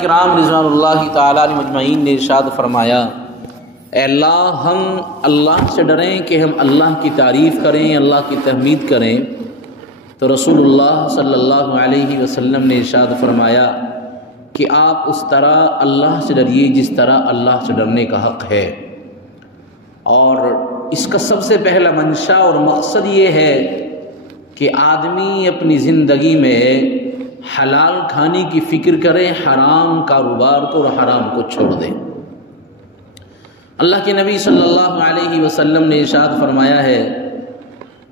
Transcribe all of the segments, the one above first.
کرام رضوان اللہ تعالیٰ علیہ مجمعین نے ارشاد فرمایا، اے اللہ ہم اللہ سے ڈریں کہ ہم اللہ کی تعریف کریں، اللہ کی تحمید کریں۔ تو رسول اللہ صلی اللہ علیہ وسلم نے ارشاد فرمایا کہ آپ اس طرح اللہ سے ڈریے جس طرح اللہ سے ڈرنے کا حق ہے۔ اور اس کا سب سے پہلا منشا اور مقصد یہ ہے کہ آدمی اپنی زندگی میں حلال کھانے کی فکر کرے، حرام کاروبار کو اور حرام کو چھوڑ دے۔ اللہ کے نبی صلی اللہ علیہ وسلم نے ارشاد فرمایا ہے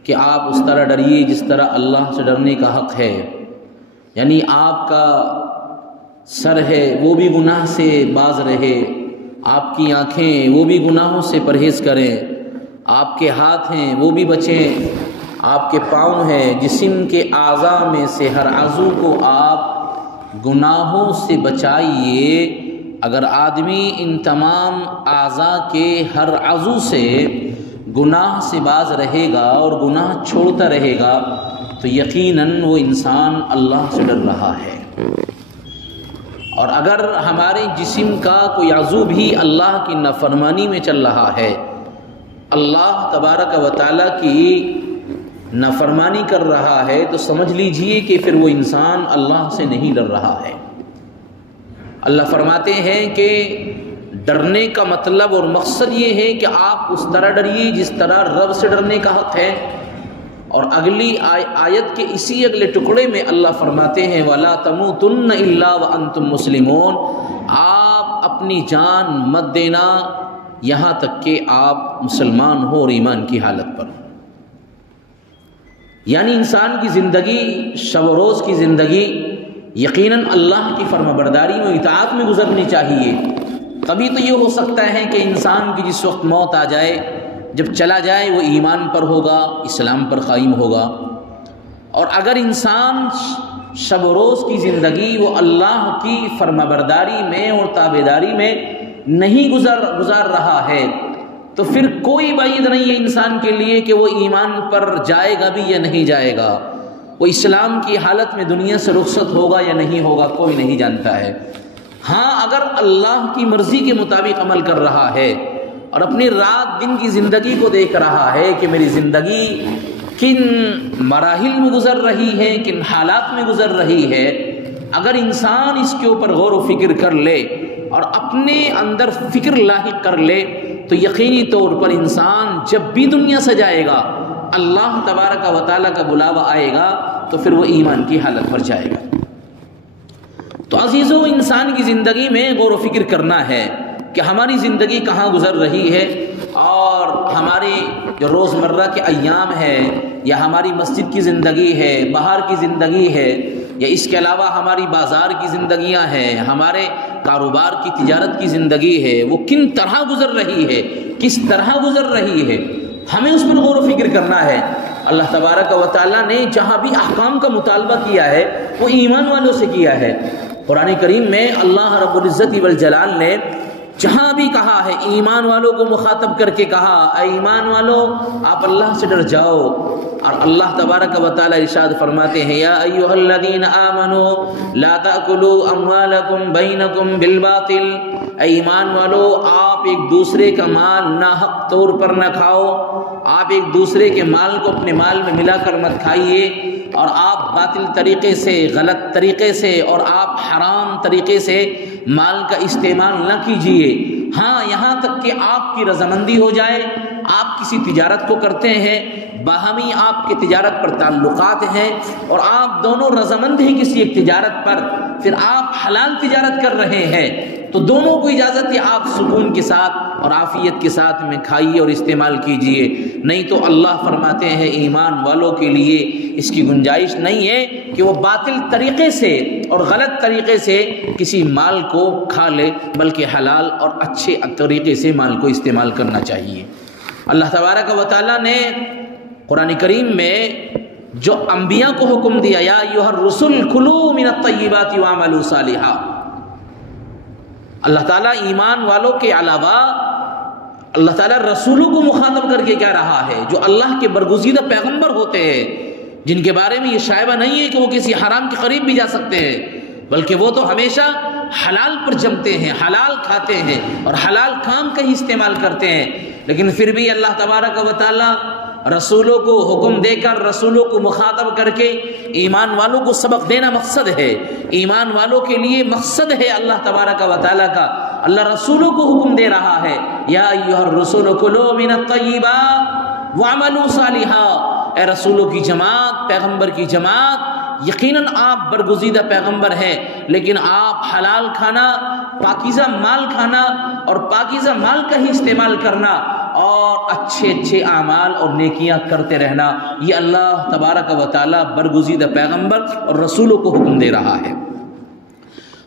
کہ آپ اس طرح ڈریے جس طرح اللہ سے ڈرنے کا حق ہے، یعنی آپ کا سر ہے وہ بھی گناہ سے باز رہے، آپ کی آنکھیں وہ بھی گناہوں سے پرہیز کریں، آپ کے ہاتھ ہیں وہ بھی بچیں، آپ کے پاؤں ہیں، جسم کے اعضاء میں سے ہر عضو کو آپ گناہوں سے بچائیے۔ اگر آدمی ان تمام اعضاء کے ہر عضو سے گناہ سے باز رہے گا اور گناہ چھوڑتا رہے گا تو یقیناً وہ انسان اللہ سے ڈر رہا ہے۔ اور اگر ہمارے جسم کا کوئی عضو بھی اللہ کی نافرمانی میں چل رہا ہے، اللہ تبارک و تعالیٰ کی نافرمانی کر رہا ہے، تو سمجھ لیجئے کہ پھر وہ انسان اللہ سے نہیں ڈر رہا ہے۔ اللہ فرماتے ہیں کہ ڈرنے کا مطلب اور مقصد یہ ہے کہ آپ اس طرح ڈریے جس طرح رب سے ڈرنے کا حق ہے۔ اور اگلی آیت کے اسی اگلے ٹکڑے میں اللہ فرماتے ہیں وَلَا تَمُوتُنَّ إِلَّا وَأَنْتُمْ مُسْلِمُونَ، آپ اپنی جان مت دینا یہاں تک کہ آپ مسلمان ہو اور ایمان کی حالت پر۔ یعنی انسان کی زندگی، شب و روز کی زندگی یقیناً اللہ کی فرما برداری میں اطاعت میں گزرنی چاہیے۔ کبھی تو یہ ہو سکتا ہے کہ انسان کی جس وقت موت آ جائے، جب چلا جائے وہ ایمان پر ہوگا، اسلام پر قائم ہوگا۔ اور اگر انسان شب و روز کی زندگی وہ اللہ کی فرما برداری میں اور تابعداری میں نہیں گزار رہا ہے تو پھر کوئی بعید نہیں ہے انسان کے لیے کہ وہ ایمان پر جائے گا بھی یا نہیں جائے گا، وہ اسلام کی حالت میں دنیا سے رخصت ہوگا یا نہیں ہوگا، کوئی نہیں جانتا ہے۔ ہاں اگر اللہ کی مرضی کے مطابق عمل کر رہا ہے اور اپنی رات دن کی زندگی کو دیکھ رہا ہے کہ میری زندگی کن مراحل میں گزر رہی ہے، کن حالات میں گزر رہی ہے، اگر انسان اس کے اوپر غور و فکر کر لے اور اپنے اندر فکر لاحق کر لے تو یقینی طور پر انسان جب بھی دنیا سے جائے گا، اللہ تبارک و تعالیٰ کا بلاوا آئے گا تو پھر وہ ایمان کی حالت پر جائے گا۔ تو عزیزو، انسان کی زندگی میں غور و فکر کرنا ہے کہ ہماری زندگی کہاں گزر رہی ہے، اور ہماری جو روزمرہ کے ایام ہے یا ہماری مسجد کی زندگی ہے، باہر کی زندگی ہے، یا اس کے علاوہ ہماری بازار کی زندگیاں ہیں، ہمارے کاروبار کی تجارت کی زندگی ہے، وہ کن طرح گزر رہی ہے، کس طرح گزر رہی ہے، ہمیں اس پر غور و فکر کرنا ہے۔ اللہ تبارک و تعالیٰ نے جہاں بھی احکام کا مطالبہ کیا ہے وہ ایمان والوں سے کیا ہے۔ قرآن کریم میں اللہ رب العزت والجلال نے جہاں بھی کہا ہے ایمان والوں کو مخاطب کر کے کہا، اے ایمان والو آپ اللہ سے ڈر جاؤ۔ اور اللہ تبارک و تعالی ارشاد فرماتے ہیں یا ایھا الذین آمنوا لا تأکلوا اموالکم بینکم بالباطل، اے ایمان والو آپ ایک دوسرے کا مال ناحق طور پر نہ کھاؤ، آپ ایک دوسرے کے مال کو اپنے مال میں ملا کر مت کھائیے، اور آپ باطل طریقے سے، غلط طریقے سے اور آپ حرام طریقے سے مال کا استعمال نہ کیجیے۔ ہاں یہاں تک کہ آپ کی رضامندی ہو جائے، آپ کسی تجارت کو کرتے ہیں، باہمی آپ کے تجارت پر تعلقات ہیں اور آپ دونوں رضامند ہیں کسی ایک تجارت پر، پھر آپ حلال تجارت کر رہے ہیں تو دونوں کو اجازت ہے آپ سکون کے ساتھ اور عافیت کے ساتھ میں کھائیے اور استعمال کیجیے، نہیں تو اللہ فرماتے ہیں ایمان والوں کے لیے اس کی گنجائش نہیں ہے کہ وہ باطل طریقے سے اور غلط طریقے سے کسی مال کو کھا لے، بلکہ حلال اور اچھے طریقے سے مال کو استعمال کرنا چاہیے۔ اللہ تبارک و تعالیٰ نے قرآن کریم میں جو انبیاء کو حکم دیا یا ایھا الرسل کلوا من الطیبات واعملوا صالحا، اللہ تعالیٰ ایمان والوں کے علاوہ اللہ تعالیٰ رسولوں کو مخاطب کر کے کہہ رہا ہے جو اللہ کے برگزیدہ پیغمبر ہوتے ہیں، جن کے بارے میں یہ شائبہ نہیں ہے کہ وہ کسی حرام کے قریب بھی جا سکتے ہیں، بلکہ وہ تو ہمیشہ حلال پر جمتے ہیں، حلال کھاتے ہیں اور حلال کام کا ہی استعمال کرتے ہیں، لیکن پھر بھی اللہ تبارک و تعالی رسولوں کو حکم دے کر، رسولوں کو مخاطب کر کے ایمان والوں کو سبق دینا مقصد ہے، ایمان والوں کے لیے مقصد ہے اللہ تبارک و تعالی کا۔ اللہ رسولوں کو حکم دے رہا ہے، یا ایھا الرسول کلوا من الطیبات واعملوا صالحا، اے رسولوں کی جماعت، پیغمبر کی جماعت، یقیناً آپ برگزیدہ پیغمبر ہیں، لیکن آپ حلال کھانا، پاکیزہ مال کھانا اور پاکیزہ مال کا ہی استعمال کرنا اور اچھے اچھے اعمال اور نیکیاں کرتے رہنا، یہ اللہ تبارک و تعالی برگزیدہ پیغمبر اور رسولوں کو حکم دے رہا ہے۔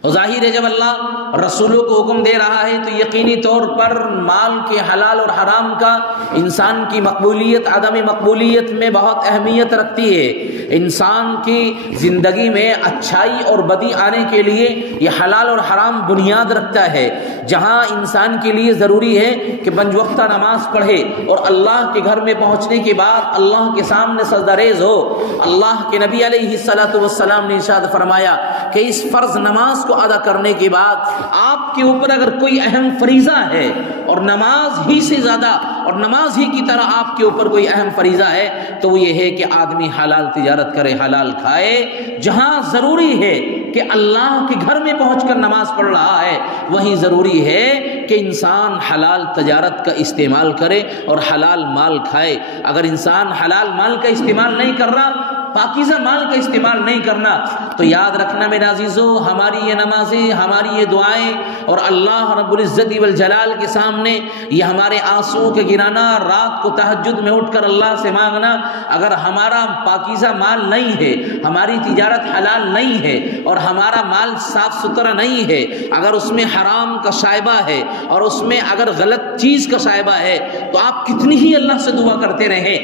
اور ظاہر ہے جب اللہ رسولوں کو حکم دے رہا ہے تو یقینی طور پر مال کے حلال اور حرام کا انسان کی مقبولیت عدم مقبولیت میں بہت اہمیت رکھتی ہے۔ انسان کی زندگی میں اچھائی اور بدی آنے کے لیے یہ حلال اور حرام بنیاد رکھتا ہے۔ جہاں انسان کے لیے ضروری ہے کہ پنج وقتہ نماز پڑھے اور اللہ کے گھر میں پہنچنے کے بعد اللہ کے سامنے سجدہ ریز ہو، اللہ کے نبی علیہ الصلوۃ والسلام نے ارشاد فرمایا کہ اس فرض نماز کو ادا کرنے کے بعد آپ کے اوپر اگر کوئی اہم فریضہ ہے اور نماز ہی سے زیادہ اور نماز ہی کی طرح آپ کے اوپر کوئی اہم فریضہ ہے تو وہ یہ ہے کہ آدمی حلال تجارت کرے، حلال کھائے۔ جہاں ضروری ہے کہ اللہ کے گھر میں پہنچ کر نماز پڑھ رہا ہے، وہیں ضروری ہے کہ انسان حلال تجارت کا استعمال کرے اور حلال مال کھائے۔ اگر انسان حلال مال کا استعمال نہیں کر رہا، پاکیزہ مال کا استعمال نہیں کرنا، تو یاد رکھنا میرے عزیزو، ہماری یہ نمازیں، ہماری یہ دعائیں اور اللہ رب العزت والجلال کے سامنے یہ ہمارے آنسو کے گرانا، رات کو تہجد میں اٹھ کر اللہ سے مانگنا، اگر ہمارا پاکیزہ مال نہیں ہے، ہماری تجارت حلال نہیں ہے اور ہمارا مال صاف ستھرا نہیں ہے، اگر اس میں حرام کا شائبہ ہے اور اس میں اگر غلط چیز کا شائبہ ہے، تو آپ کتنی ہی اللہ سے دعا کرتے رہیں،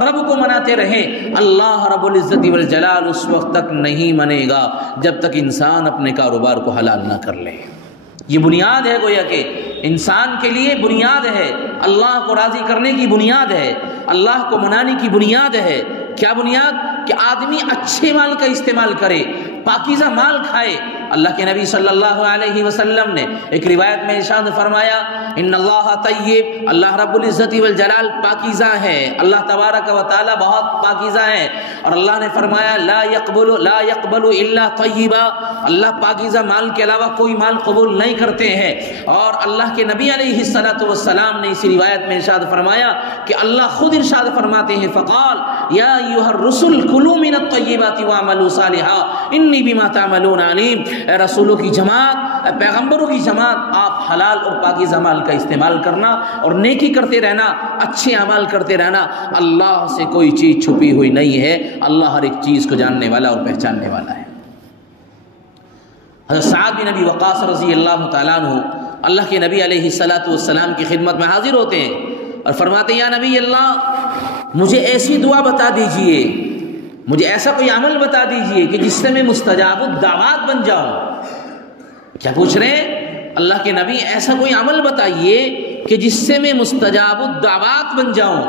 رب کو مناتے رہیں، اللہ رب العزت والجلال اس وقت تک نہیں منے گا جب تک انسان اپنے کاروبار کو حلال نہ کر لے۔ یہ بنیاد ہے، گویا کہ انسان کے لیے بنیاد ہے، اللہ کو راضی کرنے کی بنیاد ہے، اللہ کو منانے کی بنیاد ہے۔ کیا بنیاد؟ کہ آدمی اچھے مال کا استعمال کرے، پاکیزہ مال کھائے۔ اللہ کے نبی صلی اللہ علیہ وسلم نے ایک روایت میں ارشاد فرمایا، ان اللہ طیب، اللہ رب العزت والجلال پاکیزہ ہے، اللہ تبارک و تعالی بہت پاکیزہ ہے، اور اللہ نے فرمایا لا يقبل الا طیبا، اللہ پاکیزہ مال کے علاوہ کوئی مال قبول نہیں کرتے ہیں۔ اور اللہ کے نبی علیہ الصلوۃ والسلام نے اسی روایت میں ارشاد فرمایا کہ اللہ خود ارشاد فرماتے ہیں، فقال یا ایھا الرسل کلوا من الطیبات واعملوا صالحا انی بما تعملون علیم، اے رسولوں کی جماعت، اے پیغمبروں کی جماعت، آپ حلال اور پاکیزہ مال کا استعمال کرنا اور نیکی کرتے رہنا، اچھے اعمال کرتے رہنا۔ اللہ سے کوئی چیز چھپی ہوئی نہیں ہے، اللہ ہر ایک چیز کو جاننے والا اور پہچاننے والا ہے۔ حضرت سعد بن ابی وقاص رضی اللہ تعالیٰ عنہ اللہ کے نبی علیہ الصلوۃ والسلام کی خدمت میں حاضر ہوتے ہیں اور فرماتے ہیں، یا نبی اللہ، مجھے ایسی دعا بتا دیجئے، مجھے ایسا کوئی عمل بتا دیجئے کہ جس سے میں مستجاب الدعوات بن جاؤں۔ کیا پوچھ رہے ہیں؟ اللہ کے نبی ایسا کوئی عمل بتائیے کہ جس سے میں مستجاب الدعوات بن جاؤں۔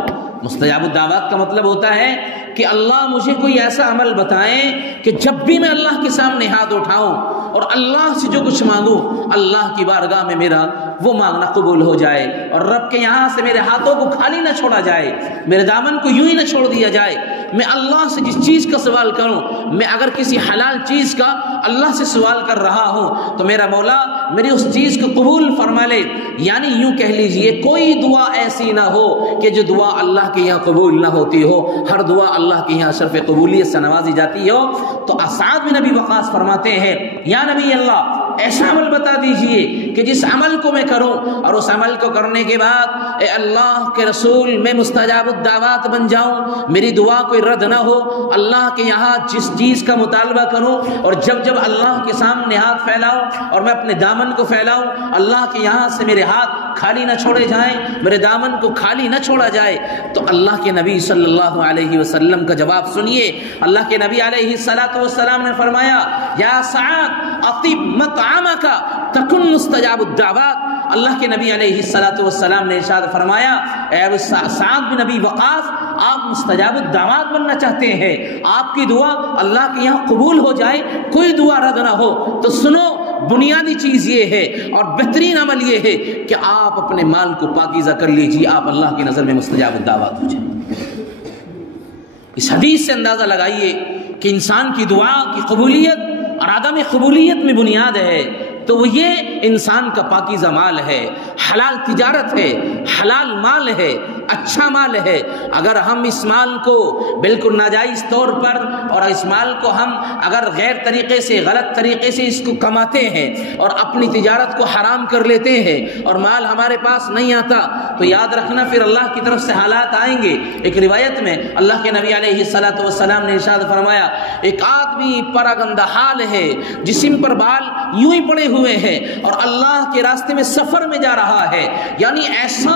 مستجاب الدعوات کا مطلب ہوتا ہے کہ اللہ مجھے کوئی ایسا عمل بتائیں کہ جب بھی میں اللہ کے سامنے ہاتھ اٹھاؤں اور اللہ سے جو کچھ مانگوں، اللہ کی بارگاہ میں میرا وہ مانگنا قبول ہو جائے، اور رب کے یہاں سے میرے ہاتھوں کو خالی نہ چھوڑا جائے، میرے دامن کو یوں ہی نہ چھوڑ دیا جائے۔ میں اللہ سے جس چیز کا سوال کروں، میں اگر کسی حلال چیز کا اللہ سے سوال کر رہا ہوں تو میرا مولا میری اس چیز کو قبول فرما لے۔ یعنی یوں کہہ لیجئے، کوئی دعا ایسی نہ ہو کہ جو دعا اللہ کے یہاں قبول نہ ہوتی ہو، ہر دعا اللہ کے یہاں شرف قبولیت سے نوازی جاتی ہو۔ تو سعد بن ابی وقاص فرماتے ہیں، یا نبی اللہ، ایسا عمل بتا دیجئے کہ جس عمل کو میں کروں اور اس عمل کو کرنے کے بعد اے اللہ کے رسول میں مستجاب الدعوات بن جاؤں، میری دعا کوئی رد نہ ہو، اللہ کے یہاں جس چیز کا مطالبہ کروں اور جب جب اللہ کے سامنے ہاتھ پھیلاؤں اور میں اپنے دامن کو پھیلاؤں، اللہ کے یہاں سے میرے ہاتھ خالی نہ چھوڑے جائیں، میرے دامن کو خالی نہ چھوڑا جائے۔ تو اللہ کے نبی صلی اللہ علیہ وسلم کا جواب سنیے۔ اللہ کے نبی علیہ الصلوۃ والسلام نے فرمایا، یا سعد اطب مطعمک تکن مستجاب الدعوات۔ اللہ کے نبی علیہ الصلوۃ والسلام نے ارشاد فرمایا، اے سعد بن ابی وقاص، آپ مستجاب الدعوات بننا چاہتے ہیں، آپ کی دعا اللہ کے یہاں قبول ہو جائے، کوئی دعا رد نہ ہو، تو سنو بنیادی چیز یہ ہے اور بہترین عمل یہ ہے کہ آپ اپنے مال کو پاکیزہ کر لیجیے، آپ اللہ کی نظر میں مستجاب الدعوات ہو جائیں۔ اس حدیث سے اندازہ لگائیے کہ انسان کی دعا کی قبولیت اور عدم قبولیت میں بنیاد ہے تو وہ یہ انسان کا پاکیزہ مال ہے، حلال تجارت ہے، حلال مال ہے، اچھا مال ہے۔ اگر ہم اس مال کو بالکل ناجائز طور پر اور اس مال کو ہم اگر غیر طریقے سے غلط طریقے سے اس کو کماتے ہیں اور اپنی تجارت کو حرام کر لیتے ہیں اور مال ہمارے پاس نہیں آتا تو یاد رکھنا پھر اللہ کی طرف سے حالات آئیں گے۔ ایک روایت میں اللہ کے نبی علیہ الصلوۃ والسلام نے ارشاد فرمایا ایک آدمی پراگندہ حال ہے، جسم پر بال یوں ہی پڑے ہوئے ہیں اور اللہ کے راستے میں سفر میں جا رہا ہے، یعنی ایسا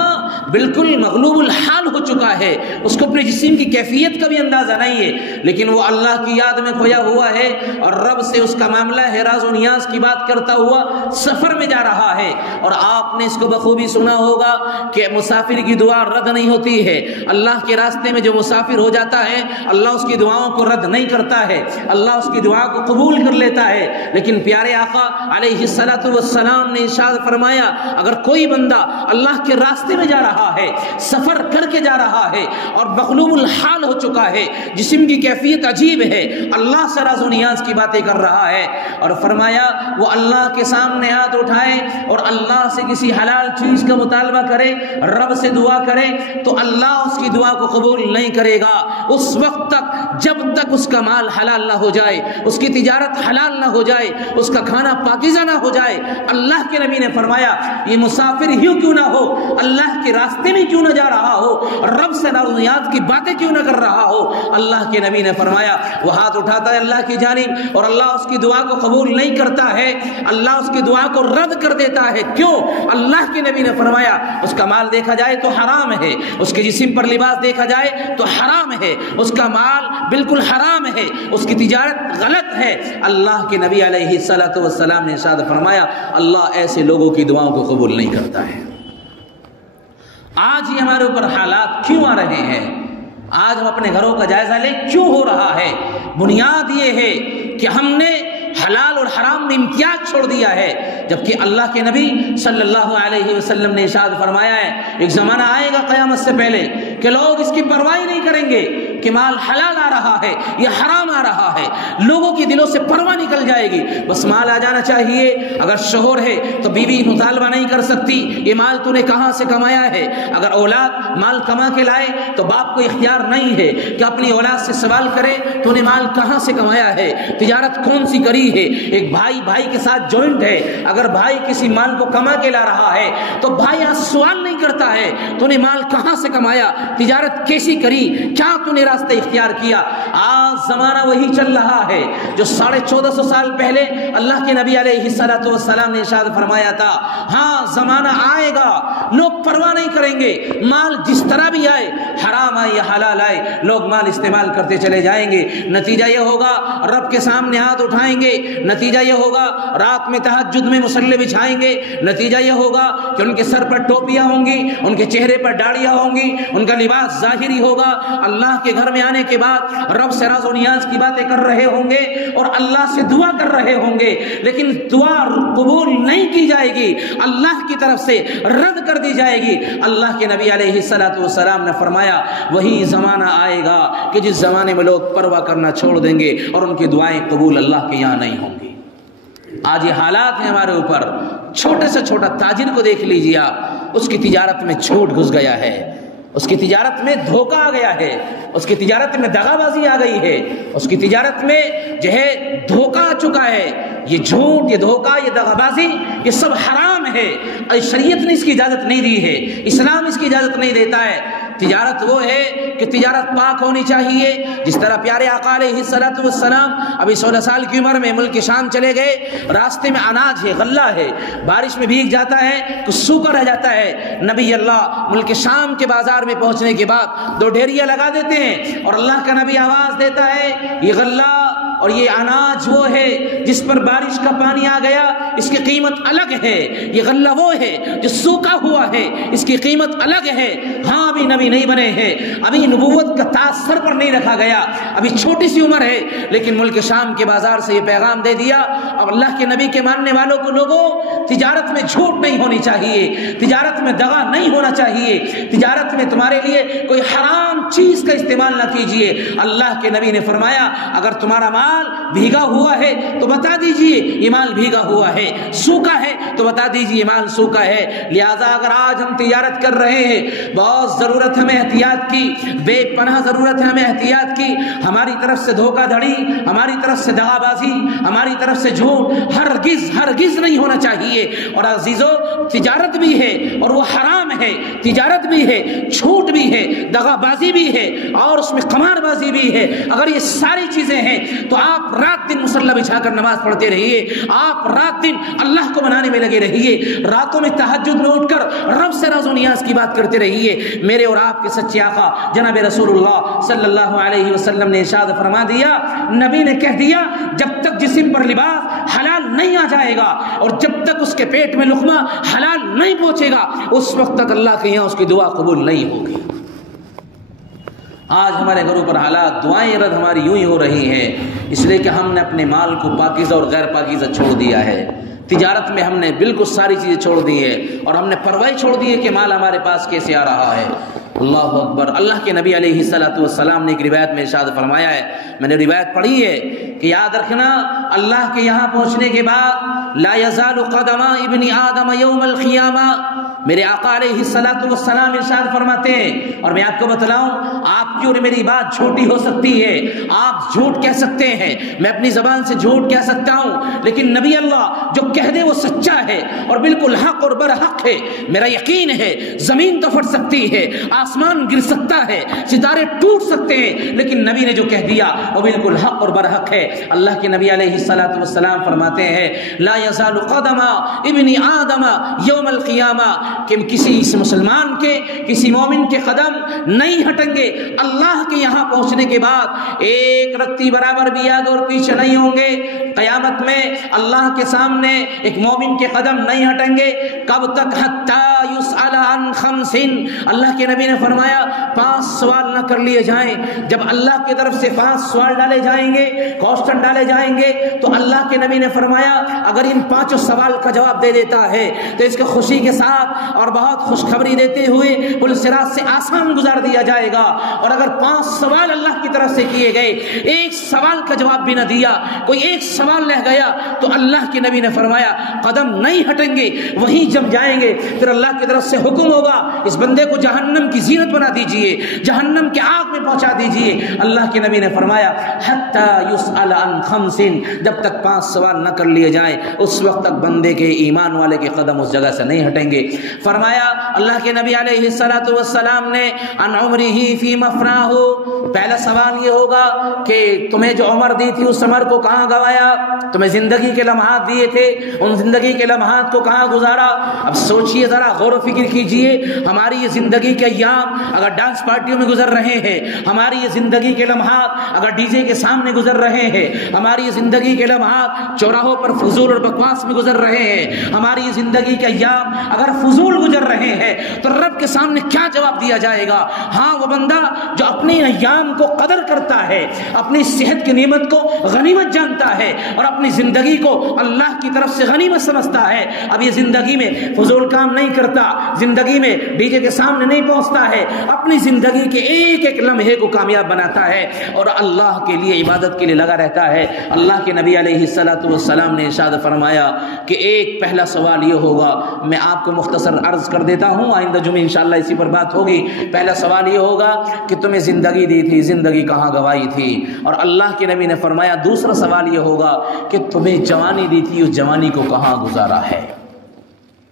بالکل مغلوب الحال ہو چکا ہے، اس کو اپنے جسم کی کیفیت کا بھی اندازہ نہیں ہے، لیکن وہ اللہ کی یاد میں کھویا ہوا ہے اور رب سے اس کا معاملہ ہے راز و نیاز کی بات کرتا ہوا سفر میں جا رہا ہے۔ اور آپ نے اس کو بخوبی سنا ہوگا کہ مسافر کی دعا رد نہیں ہوتی ہے، اللہ کے راستے میں جو مسافر ہو جاتا ہے اللہ اس کی دعاؤں کو رد نہیں کرتا ہے، اللہ اس کی دعا کو قبول کر لیتا ہے۔ لیکن پیارے آقا علیہ الصلوۃ والسلام نے ارشاد فرمایا اگر کوئی بندہ اللہ کے راستے میں جا رہا ہے، سفر کر کے جا رہا ہے اور مغلوب الحال ہو چکا ہے، جسم کی کیفیت عجیب ہے، اللہ سے راز و نیاز کی باتیں کر رہا ہے، اور فرمایا وہ اللہ کے سامنے ہاتھ اٹھائے اور اللہ سے کسی حلال چیز کا مطالبہ کرے، رب سے دعا کرے تو اللہ اس کی دعا کو قبول نہیں کرے گا اس وقت تک جب تک اس کا مال حلال نہ ہو جائے، اس کی تجارت حلال نہ ہو جائے، اس کا کھانا پاکیزہ نہ ہو جائے۔ اللہ کے نبی نے فرمایا یہ مسافر ہی کیوں نہ ہو، اللہ کے راستے میں کیوں نہ جا رہا ہو، رب سے راز و نیاز کی باتیں کیوں نہ کر رہا ہو، اللہ کے نبی نے فرمایا وہ ہاتھ اٹھاتا ہے اللہ کی جانب اور اللہ اس کی دعا کو قبول نہیں کرتا ہے، اللہ اس کی دعا کو رد کر دیتا ہے۔ کیوں؟ اللہ کے نبی نے فرمایا اس کا مال دیکھا جائے تو حرام ہے، اس کے جسم پر لباس دیکھا جائے تو حرام ہے، اس کا مال بالکل حرام ہے، اس کی تجارت غلط ہے۔ اللہ کے نبی علیہ الصلوۃ والسلام نے ارشاد فرمایا اللہ ایسے لوگوں کی دعاؤں کو قبول نہیں کرتا ہے۔ آج یہ ہمارے اوپر حالات کیوں آ رہے ہیں؟ آج ہم اپنے گھروں کا جائزہ لیں کیوں ہو رہا ہے؟ بنیاد یہ ہے کہ ہم نے حلال اور حرام میں امتیاز چھوڑ دیا ہے، جبکہ اللہ کے نبی صلی اللہ علیہ وسلم نے ارشاد فرمایا ہے ایک زمانہ آئے گا قیامت سے پہلے کہ لوگ اس کی پرواہ نہیں کریں گے کہ مال حلال آ رہا ہے یا حرام آ رہا ہے، لوگوں کی دلوں سے پرواہ نکل جائے گی، بس مال آ جانا چاہیے۔ اگر شوہر ہے تو بیوی مطالبہ نہیں کر سکتی یہ مال تو نے کہاں سے کمایا ہے، اگر اولاد مال کما کے لائے تو باپ کو اختیار نہیں ہے کہ اپنی اولاد سے سوال کرے تو نے مال کہاں سے کمایا ہے، تجارت کون سی کری ہے۔ ایک بھائی بھائی کے ساتھ جوائنٹ ہے، اگر بھائی کسی مال کو کما کے لا رہا ہے تو بھائی آج سوال نہیں کرتا ہے تو نے مال کہاں سے کمایا، تجارت کیسی کری، کیا تو نے راستہ اختیار کیا۔ آج زمانہ وہی چل رہا ہے جو 1450 سال پہلے اللہ کے نبی علیہ الصلوۃ والسلام نے ارشاد فرمایا تھا۔ ہاں زمانہ آئے گا لوگ پرواہ نہیں کریں گے، مال جس طرح بھی آئے، حرام آئے یا حلال آئے، لوگ مال استعمال کرتے چلے جائیں گے۔ نتیجہ یہ ہوگا رب کے سامنے ہاتھ اٹھائیں گے، نتیجہ یہ ہوگا رات میں تہجد میں مصلی بچھائیں گے، نتیجہ یہ ہوگا کہ ان کے سر پر ٹوپیاں ہوں گی، ان کے چہرے پر داڑیاں ہوں گی، ان کا لباس ظاہری ہوگا، اللہ کے گھر میں آنے کے بعد رب سے راز و نیاز کی باتیں کر رہے ہوں گے اور اللہ سے دعا کر رہے ہوں گے، لیکن دعا قبول نہیں کی جائے گی، اللہ کی طرف سے رد کر دی جائے گی۔ اللہ کے نبی علیہ الصلوۃ والسلام نے فرمایا وہی زمانہ آئے گا کہ جس زمانے میں لوگ پرواہ کرنا چھوڑ دیں گے اور ان کی دعائیں قبول اللہ کے یہاں نہیں ہوں گی۔ آج یہ حالات ہیں ہمارے اوپر، چھوٹے سے چھوٹا تاجر کو دیکھ لیجیے آپ، اس کی تجارت میں جھوٹ گھس گیا ہے، اس کی تجارت میں دھوکہ آ گیا ہے، اس کی تجارت میں دغا بازی آ گئی ہے، اس کی تجارت میں جو ہے دھوکہ آ چکا ہے۔ یہ جھوٹ، یہ دھوکہ، یہ دغا بازی، یہ سب حرام ہے، شریعت نے اس کی اجازت نہیں دی ہے، اسلام اس کی اجازت نہیں دیتا ہے۔ تجارت وہ ہے کہ تجارت پاک ہونی چاہیے، جس طرح پیارے آقا علیہ الصلوۃ والسلام ابھی 16 سال کی عمر میں ملک شام چلے گئے، راستے میں اناج ہے، غلہ ہے، بارش میں بھیگ جاتا ہے تو سوکھا رہ جاتا ہے، نبی اللہ ملک شام کے بازار میں پہنچنے کے بعد 2 ڈھیریاں لگا دیتے ہیں اور اللہ کا نبی آواز دیتا ہے یہ غلہ اور یہ اناج وہ ہے جس پر بارش کا پانی آ گیا، اس کی قیمت الگ ہے، یہ غلہ وہ ہے جو سوکھا ہوا ہے، اس کی قیمت الگ ہے۔ ہاں ابھی نبی نہیں بنے ہیں، ابھی نبوت کا تاج سر پر نہیں رکھا گیا، ابھی چھوٹی سی عمر ہے، لیکن ملک شام کے بازار سے یہ پیغام دے دیا اب اللہ کے نبی کے ماننے والوں کو، لوگوں تجارت میں جھوٹ نہیں ہونی چاہیے، تجارت میں دغا نہیں ہونا چاہیے، تجارت میں تمہارے لیے کوئی حرام چیز کا استعمال نہ کیجیے۔ اللہ کے نبی نے فرمایا اگر تمہارا مال بھیگا ہوا ہے تو بتا دیجئے یہ مال بھیگا ہوا ہے، سوکھا ہے تو بتا دیجئے یہ مال سوکھا ہے۔ لہذا اگر آج ہم تجارت کر رہے ہیں، بہت ضرورت ہے ہمیں احتیاط کی، بے پناہ ضرورت ہے ہمیں احتیاط کی۔ ہماری طرف سے دھوکہ دھڑی، ہماری طرف سے دغا بازی، ہماری طرف سے جھوٹ ہرگز نہیں ہونا چاہیے۔ اور عزیزو تجارت بھی ہے اور وہ حرام ہے، تجارت بھی ہے، جھوٹ بھی ہے، دغا بازی بھی ہے اور اس میں قمار بازی بھی ہے۔ اگر یہ ساری چیزیں ہیں تو آپ رات دن مصلی بچھا کر نماز پڑھتے رہیے، آپ رات دن اللہ کو منانے میں لگے رہیے، راتوں میں تہجد میں اٹھ کر رب سے راز و نیاز کی بات کرتے رہیے۔ میرے اور آپ کے سچے آقا جناب رسول اللہ صلی اللہ علیہ وسلم نے ارشاد فرما دیا، نبی نے کہہ دیا جب تک جسم پر لباس حلال نہیں آ جائے گا اور جب تک اس کے پیٹ میں لقمہ حلال نہیں پہنچے گا اس وقت تک اللہ کے یہاں اس کی دعا قبول نہیں ہوگی۔ آج ہمارے گھروں پر حالات دعائیں رد ہماری یوں ہی ہو رہی ہیں، اس لیے کہ ہم نے اپنے مال کو پاکیزہ اور غیر پاکیزہ چھوڑ دیا ہے۔ تجارت میں ہم نے بالکل ساری چیزیں چھوڑ دی ہے اور ہم نے پرواہ چھوڑ دی ہے کہ مال ہمارے پاس کیسے آ رہا ہے۔ اللہ اکبر۔ اللہ کے نبی علیہ السلام نے ایک روایت میں ارشاد فرمایا ہے، میں نے روایت پڑھی ہے کہ یاد رکھنا اللہ کے یہاں پہنچنے کے بعد لا یزال قدم ابن آدم یوم القیامہ، میرے آقا علیہ السلام ارشاد فرماتے ہیں، اور میں آپ کو بتلاؤں آپ کی اور میری بات جھوٹی ہو سکتی ہے، آپ جھوٹ کہہ سکتے ہیں، میں اپنی زبان سے جھوٹ کہہ سکتا ہوں، لیکن نبی اللہ جو کہہ دے وہ سچا ہے اور بالکل حق اور برحق ہے۔ میرا یقین ہے زمین تو پھٹ سکتی ہے، آسمان گر سکتا ہے، ستارے ٹوٹ سکتے ہیں، لیکن نبی نے جو کہہ دیا وہ بالکل حق اور برحق ہے۔ اللہ کے نبی علیہ السلام فرماتے ہیں لا یزال قدم ابن آدم یوم القیامہ، کہ کسی مسلمان کے، کسی مومن کے قدم نہیں ہٹیں گے اللہ کے یہاں پہنچنے کے بعد، ایک رتی برابر بھی آگے اور پیچھے نہیں ہوں گے۔ قیامت میں اللہ کے سامنے ایک مومن کے قدم نہیں ہٹیں گے، کب تک؟ حتی یسأل عن خمس، اللہ کے نبی نے فرمایا 5 سوال نہ کر لیے جائیں۔ جب اللہ کی طرف سے 5 سوال ڈالے جائیں گے، کوسچن ڈالے جائیں گے، تو اللہ کے نبی نے فرمایا اگر ان 5 سوال کا جواب دے دیتا ہے تو اس کو خوشی کے ساتھ اور بہت خوشخبری دیتے ہوئے پل صراط سے آسان گزار دیا جائے گا۔ اور اگر 5 سوال اللہ کی طرف سے کیے گئے، ایک سوال کا جواب بھی نہ دیا، کوئی ایک سوال رہ گیا، تو اللہ کے نبی نے فرمایا قدم نہیں ہٹیں گے، وہیں جم جائیں گے۔ پھر اللہ کی طرف سے حکم ہوگا اس بندے کو جہنم کی زینت بنا دیجئے، جہنم کے آگ میں پہنچا دیجئے۔ اللہ کے نبی نے فرمایا حتی یسأل عن خمس، جب تک 5 سوال نہ کر لیے جائیں اس وقت تک بندے کے، ایمان والے کے قدم اس جگہ سے نہیں ہٹیں گے۔ فرمایا اللہ کے نبی علیہ السلام نے عن عمرہ فی مفناہ، پہلا سوال یہ ہوگا کہ تمہیں جو عمر دی تھی اس عمر کو کہاں گوایا، تمہیں زندگی کے لمحات دیے تھے، ان زندگی کے لمحات کو کہاں گزارا۔ اب سوچئے ذرا، غور و فکر کیجئے، ہماری یہ زندگی کے ایام اگر ڈانس پارٹیوں میں گزر رہے ہیں، ہماری یہ زندگی کے لمحات اگر ڈی جے کے سامنے گزر رہے ہیں، ہماری یہ زندگی کے لمحات چوراہوں پر فضول اور بکواس میں گزر رہے ہیں، ہماری یہ زندگی کے ایام اگر فضول گزر رہے ہیں تو رب کے سامنے کیا جواب دیا جائے گا؟ ہاں وہ بندہ جو اپنے ایام کو قدر کرتا ہے، اپنی صحت کی نعمت کو غنیمت جانتا ہے اور اپنی زندگی کو اللہ کی طرف سے غنیمت سمجھتا ہے، اب یہ زندگی میں فضول کام نہیں کرتا، زندگی میں ڈی جے کے سامنے نہیں پہنچتا ہے، اپنی زندگی کے ایک ایک لمحے کو کامیاب بناتا ہے اور اللہ کے لیے، عبادت کے لیے لگا رہتا ہے۔ اللہ کے نبی علیہ السلام نے ارشاد فرمایا کہ ایک پہلا سوال یہ ہوگا، میں آپ کو مختصر عرض کر دیتا ہوں، آئندہ جمعہ انشاءاللہ اسی پر بات ہوگی۔ پہلا سوال یہ ہوگا کہ تمہیں زندگی دی تھی، زندگی کہاں گوائی تھی؟ اور اللہ کے نبی نے فرمایا دوسرا سوال یہ ہوگا کہ تمہیں جوانی دی تھی، اس جوانی کو کہاں گزارا ہے؟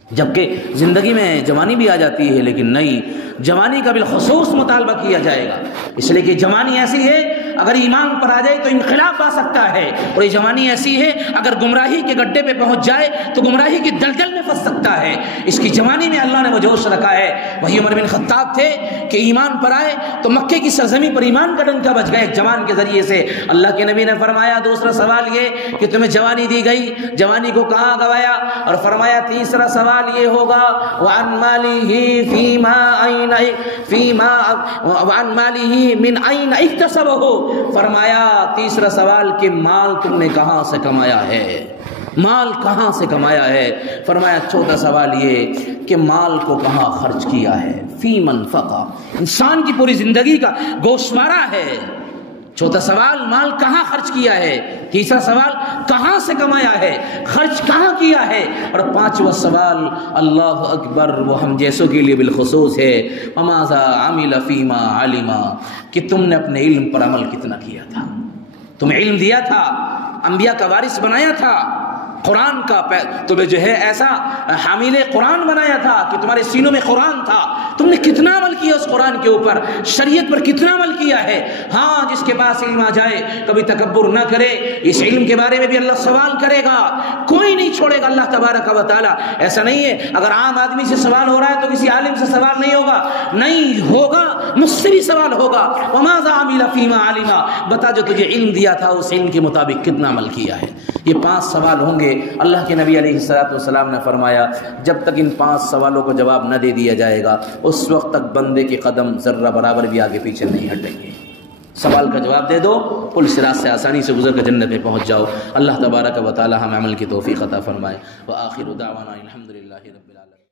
جبکہ زندگی میں جوانی بھی آ جاتی ہے لیکن نہیں، جوانی کا بالخصوص مطالبہ کیا جائے گا، اس لیے کہ جوانی ایسی ہے اگر ایمان پر آ جائے تو انقلاب آ سکتا ہے، اور یہ جوانی ایسی ہے اگر گمراہی کے گڈھے پہ پہنچ جائے تو گمراہی کی دلدل میں پھنس سکتا ہے۔ اس کی جوانی میں اللہ نے وہ جوش رکھا ہے۔ وہی عمر بن خطاب تھے کہ ایمان پر آئے تو مکے کی سرزمین پر ایمان کا ڈنکا بج گیا ایک جوان کے ذریعے سے۔ اللہ کے نبی نے فرمایا دوسرا سوال یہ کہ تمہیں جوانی دی گئی، جوانی کو کہاں گوایا؟ اور فرمایا تیسرا سوال یہ ہوگا وعن ماله وعن ماله من اين اكتسبه، فرمایا تیسرا سوال کہ مال تم نے کہاں سے کمایا ہے، مال کہاں سے کمایا ہے؟ فرمایا چوتھا سوال یہ کہ مال کو کہاں خرچ کیا ہے، فی منفقہ، انسان کی پوری زندگی کا گوشوارہ ہے۔ چوتھا سوال مال کہاں خرچ کیا ہے، تیسرا سوال کہاں سے کمایا ہے، خرچ کہاں کیا ہے، اور پانچواں سوال اللہ اکبر وہ ہم جیسوں کے لیے بالخصوص ہے وماذا عمل فیما علم، کہ تم نے اپنے علم پر عمل کتنا کیا تھا، تم علم دیا تھا، انبیاء کا وارث بنایا تھا، قرآن کا تمہیں جو ہے ایسا حامل قرآن بنایا تھا کہ تمہارے سینوں میں قرآن تھا، تم نے کتنا عمل کیا اس قرآن کے اوپر، شریعت پر کتنا عمل کیا ہے۔ ہاں جس کے پاس علم آ جائے کبھی تکبر نہ کرے، اس علم کے بارے میں بھی اللہ سوال کرے گا، کوئی نہیں چھوڑے گا اللہ تبارک و تعالیٰ۔ ایسا نہیں ہے اگر عام آدمی سے سوال ہو رہا ہے تو کسی عالم سے سوال نہیں ہوگا، نہیں ہوگا، مجھ سے بھی سوال ہوگا وماذا عمل فیما علم، بتا جو تجھے علم دیا تھا اس علم کے مطابق کتنا عمل کیا ہے۔ یہ 5 سوال ہوں گے۔ اللہ کے نبی علیہ السلام نے فرمایا جب تک ان 5 سوالوں کو جواب نہ دے دیا جائے گا اس وقت تک بندے کے قدم ذرہ برابر بھی آگے پیچھے نہیں ہٹیں گے۔ سوال کا جواب دے دو، پل صراط سے آسانی سے گزر کر جنت میں پہنچ جاؤ۔ اللہ تبارک و تعالی ہمیں عمل کی توفیق عطا فرمائے۔ وآخر دعوانا الحمدللہ رب العالمین۔